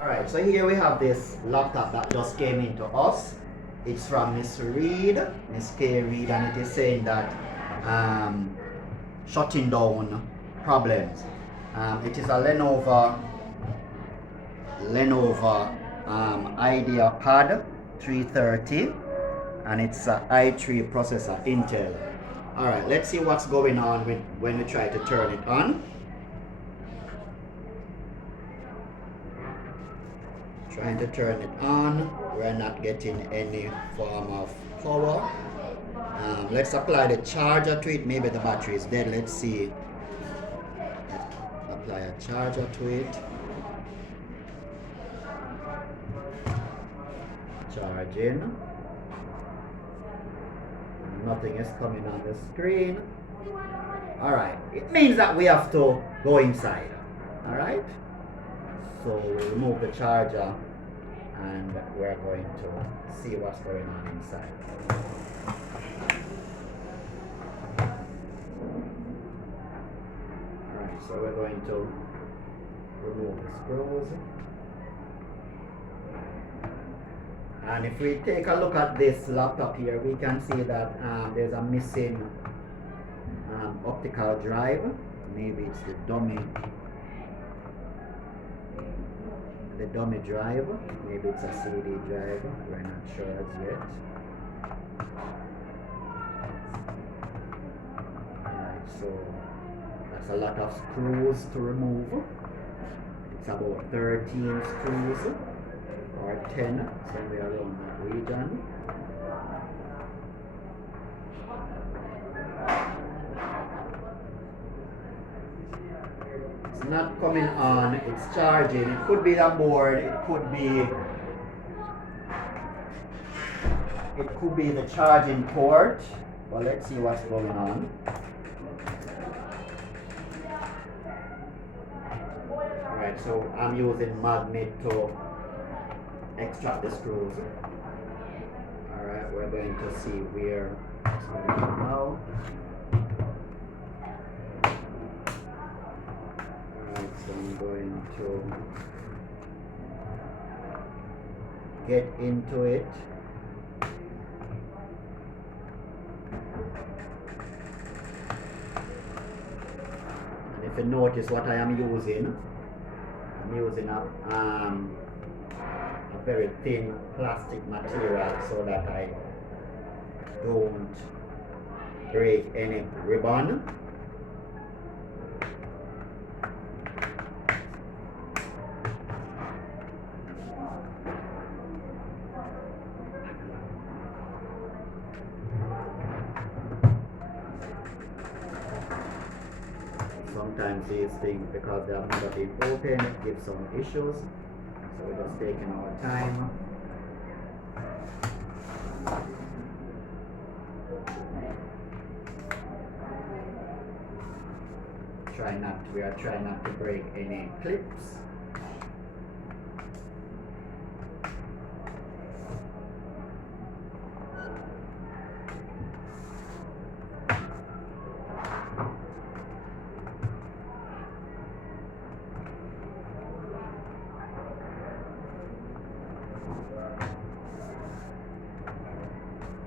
Alright, so here we have this laptop that just came into us. It's from Miss Reed, Miss K Reed, and it is saying that shutting down problems. It is a Lenovo IdeaPad 330, and it's a i3 processor, Intel. Alright, let's see what's going on with when we try to turn it on. Trying to turn it on, we're not getting any form of power. Let's apply the charger to it. Maybe the battery is dead. Let's see. Apply a charger to it. Charging. Nothing is coming on the screen. Alright, it means that we have to go inside. Alright, so we remove the charger and we're going to see what's going on inside. Alright, so we're going to remove the screws. And if we take a look at this laptop here, we can see that there's a missing optical drive. Maybe it's the dummy drive. Maybe it's a CD drive. We're not sure as yet. Alright, so that's a lot of screws to remove. It's about 13 screws or 10, somewhere around that region. It's not coming on, it's charging. It could be the board, it could be the charging port. Well, let's see what's going on. Alright, so I'm using magnet to extract the screws. Alright, we're going to see where it's going on now. Alright, so I'm going to get into it. And if you notice what I am using, I'm using a very thin plastic material so that I don't break any ribbon. Sometimes these things, because they have never been open, it gives some issues. So we're just taking our time. We are trying not to break any clips.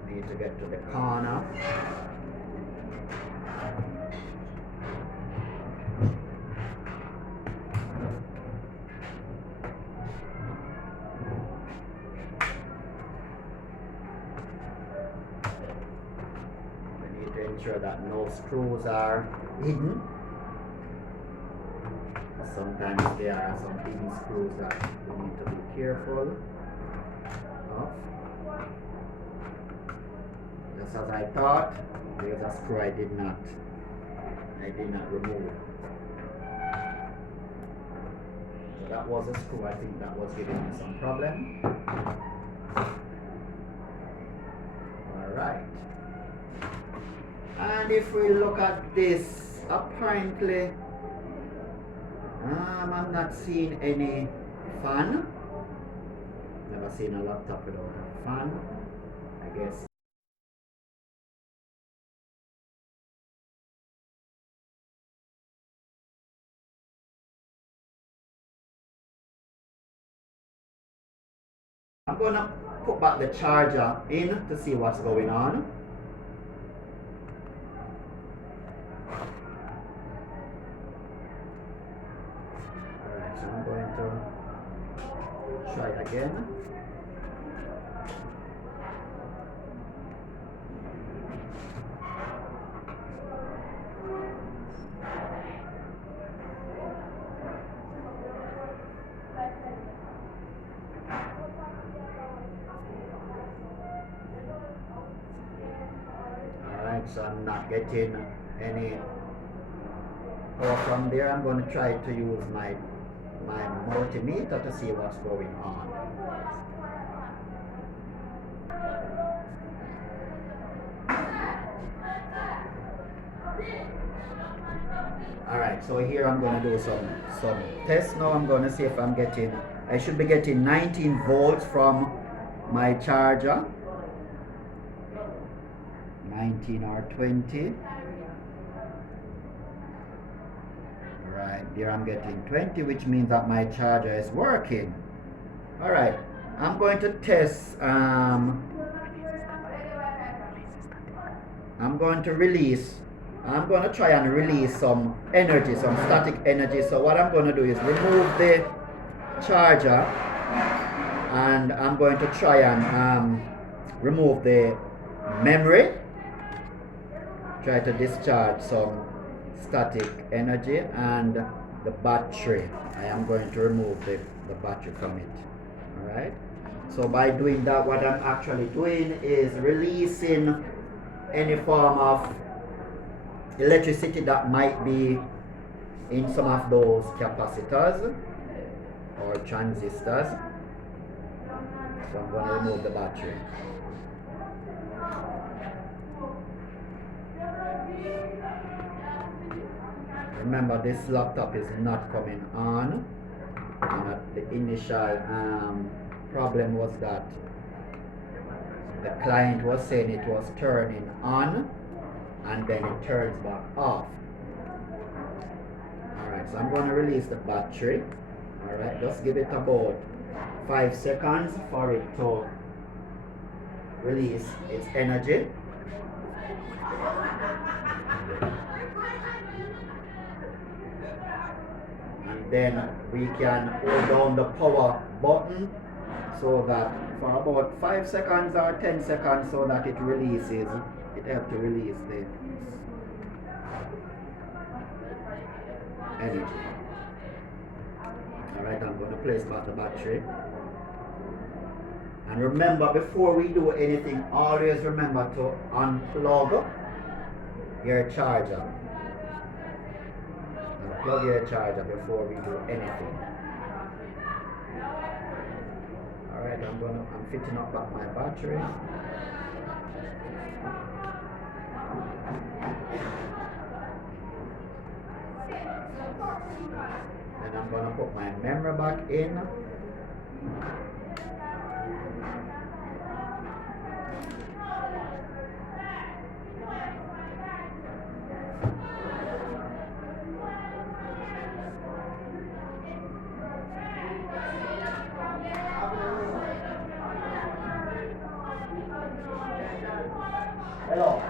Need to get to the corner. We need to ensure that no screws are hidden. Sometimes there are some hidden screws that we need to be careful of. Just as I thought, there's a screw I did not remove. So that was a screw, I think that was giving me some problem. Alright. And if we look at this, apparently I'm not seeing any fan. Never seen a laptop without a fan. I guess I'm gonna put back the charger in to see what's going on. Alright, so I'm going to try again. Alright, so I'm not getting any power from there. I'm going to try to use my multimeter to see what's going on. Alright, so here I'm going to do some tests now. I'm going to see if I should be getting 19 volts from my charger. 19 or 20. Right there I'm getting 20, which means that my charger is working. Alright, I'm going to test I'm going to try and release some energy, some static energy. So what I'm going to do is remove the charger, and I'm going to try and remove the memory, try to discharge some static energy, and the battery. I am going to remove the battery from it. Alright, so by doing that, what I'm actually doing is releasing any form of electricity that might be in some of those capacitors or transistors. So I'm going to remove the battery. Remember, this laptop is not coming on, and the initial problem was that the client was saying it was turning on and then it turns back off. Alright, so I'm going to release the battery. Alright, just give it about 5 seconds for it to release its energy. And then we can hold down the power button so that for about 5 seconds or 10 seconds, so that it releases, it helps to release the energy. Alright, I'm going to place back the battery. And remember, before we do anything, always remember to unplug your charger. Unplug your charger before we do anything. Alright, I'm fitting up back my battery. And I'm going to put my memory back in. Hello.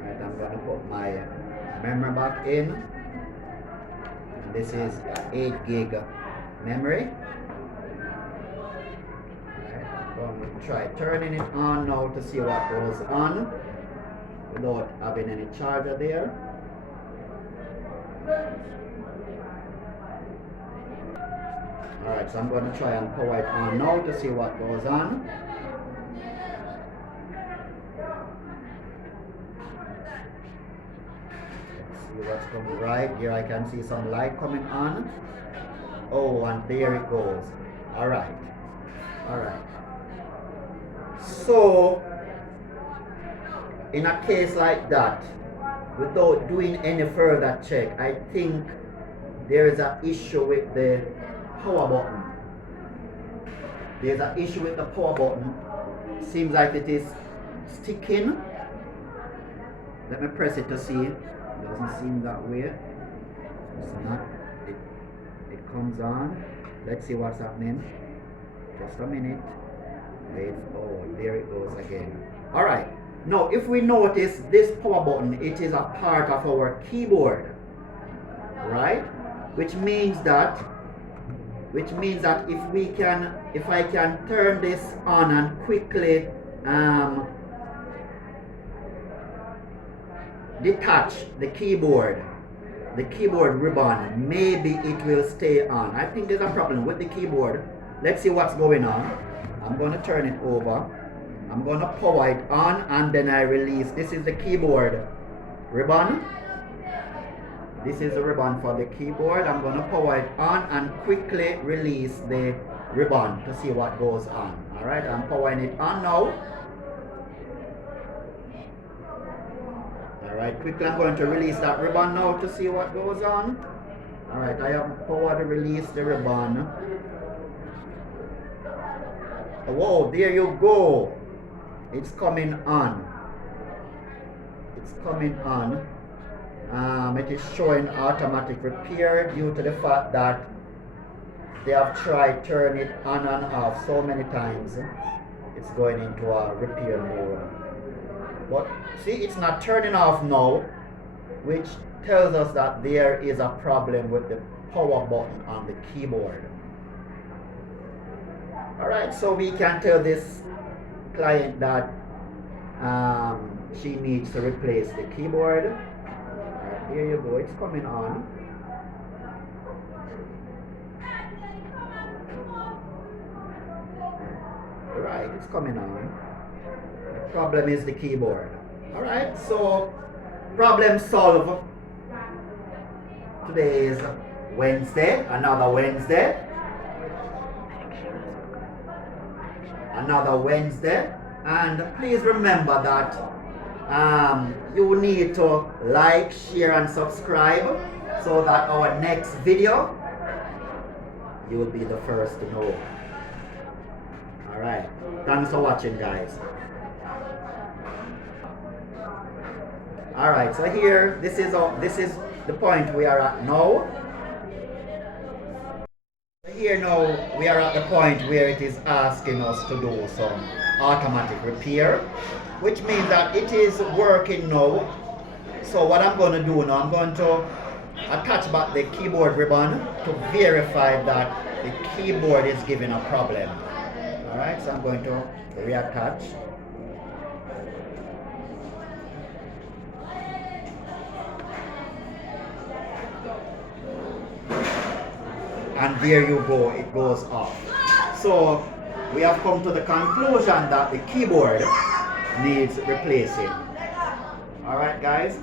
Alright, I'm going to put my memory back in. And this is 8 gig memory. Alright, I'm going to try turning it on now to see what goes on without having any charger there. Alright, so I'm going to try and power it on now to see what goes on. Let's see what's coming. Right here I can see some light coming on. Oh, and there it goes. Alright. Alright. So, in a case like that, without doing any further check, I think there is an issue with the power button. There's an issue with the power button. Seems like it is sticking. Let me press it to see. It doesn't seem that way. It's not. It comes on. Let's see what's happening. Just a minute. Wait. Oh, there it goes again. Alright. Now, if we notice this power button, it is a part of our keyboard. Right? Which means that if I can turn this on and quickly detach the keyboard ribbon, maybe it will stay on. I think there's a problem with the keyboard. Let's see what's going on. I'm going to turn it over. I'm going to power it on and then I release. This is the keyboard ribbon. This is the ribbon for the keyboard. I'm going to power it on and quickly release the ribbon to see what goes on. Alright, I'm powering it on now. Alright, quickly I'm going to release that ribbon now to see what goes on. Alright, I have power to release the ribbon. Whoa, there you go. It's coming on. It's coming on. It is showing automatic repair due to the fact that they have tried turn it on and off so many times. It's going into a repair mode. But see, it's not turning off now, which tells us that there is a problem with the power button on the keyboard. Alright, so we can tell this client that she needs to replace the keyboard. Alright, here you go, it's coming on. Alright, it's coming on. The problem is the keyboard. Alright, so problem solved. Today is Wednesday, another Wednesday. Another Wednesday, and please remember that you need to like, share and subscribe so that our next video you will be the first to know. Alright, thanks for watching, guys. Alright, so here this is the point we are at now. Here now we are at the point where it is asking us to do some automatic repair, which means that it is working now. So what I'm going to do now, I'm going to attach back the keyboard ribbon to verify that the keyboard is giving a problem. Alright, so I'm going to reattach. And there you go, it goes off. So we have come to the conclusion that the keyboard needs replacing. Alright guys,